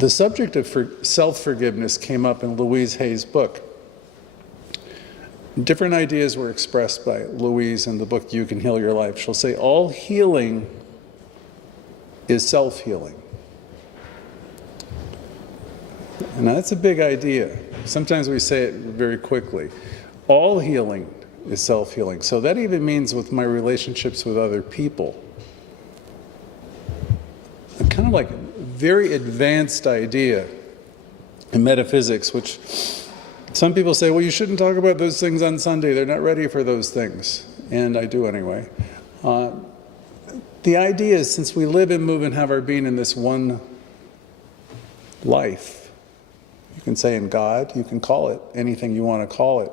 The subject of self-forgiveness came up in Louise Hay's book. Different ideas were expressed by Louise in the book, You Can Heal Your Life. She'll say, all healing is self-healing. And that's a big idea. Sometimes we say it very quickly. All healing is self-healing. So that even means with my relationships with other people. A kind of like a very advanced idea in metaphysics, which some people say, well, you shouldn't talk about those things on Sunday. They're not ready for those things. And I do anyway. The idea is, since we live and move and have our being in this one life, you can say in God, you can call it anything you want to call it.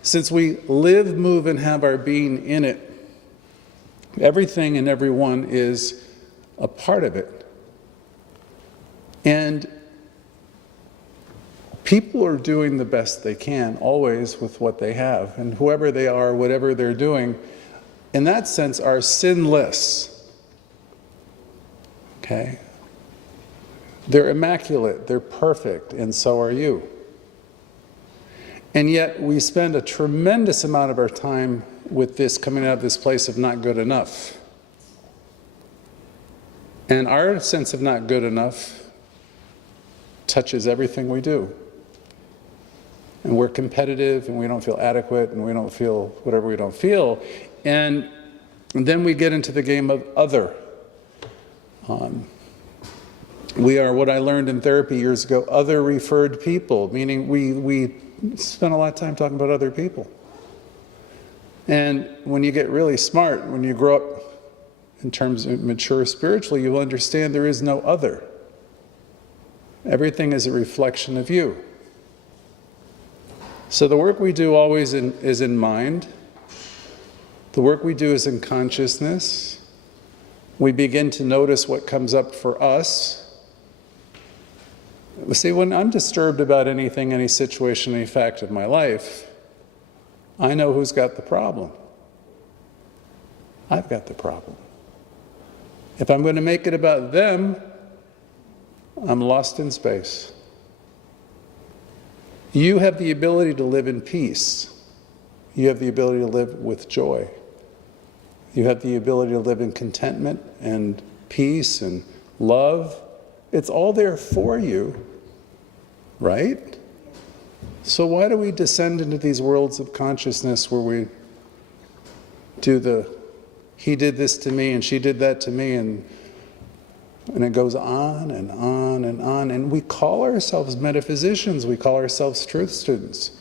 Since we live, move, and have our being in it, everything and everyone is a part of it. And people are doing the best they can, always with what they have. And whoever they are, whatever they're doing, in that sense, are sinless. Okay? They're immaculate, they're perfect, and so are you. And yet we spend a tremendous amount of our time with this, coming out of this place of not good enough. And our sense of not good enough touches everything we do. And we're competitive, and we don't feel adequate, and we don't feel whatever we don't feel. And then we get into the game of other. We are, what I learned in therapy years ago, other referred people, meaning we spend a lot of time talking about other people. And when you get really smart, when you grow up in terms of mature spiritually, you'll understand there is no other. Everything is a reflection of you. So the work we do always is in mind. The work we do is in consciousness. We begin to notice what comes up for us. See, when I'm disturbed about anything, any situation, any fact of my life, I know who's got the problem. I've got the problem. If I'm going to make it about them, I'm lost in space. You have the ability to live in peace. You have the ability to live with joy. You have the ability to live in contentment and peace and love. It's all there for you, right? So why do we descend into these worlds of consciousness where we do the, he did this to me and she did that to me, and it goes on and on and on. And we call ourselves metaphysicians. We call ourselves truth students.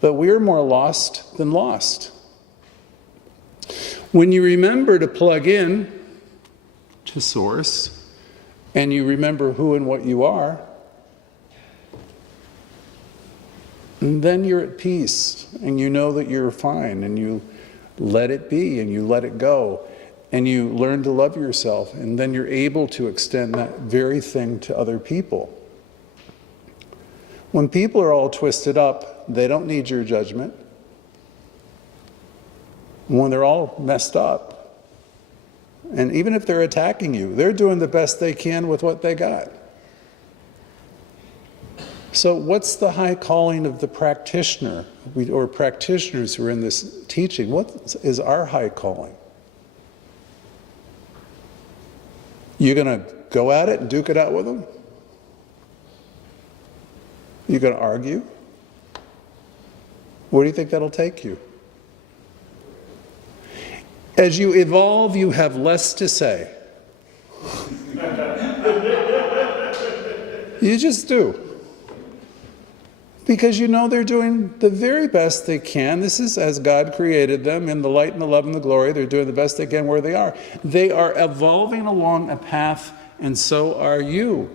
But we're more lost than lost. When you remember to plug in to Source, and you remember who and what you are, and then you're at peace, and you know that you're fine, and you let it be, and you let it go. And you learn to love yourself, and then you're able to extend that very thing to other people. When people are all twisted up, they don't need your judgment. When they're all messed up, and even if they're attacking you, they're doing the best they can with what they got. So what's the high calling of the practitioner, or practitioners who are in this teaching? What is our high calling? You're going to go at it and duke it out with them? You're going to argue? Where do you think that'll take you? As you evolve, you have less to say. You just do. Because you know they're doing the very best they can. This is as God created them, in the light and the love and the glory. They're doing the best they can where they are. They are evolving along a path, and so are you.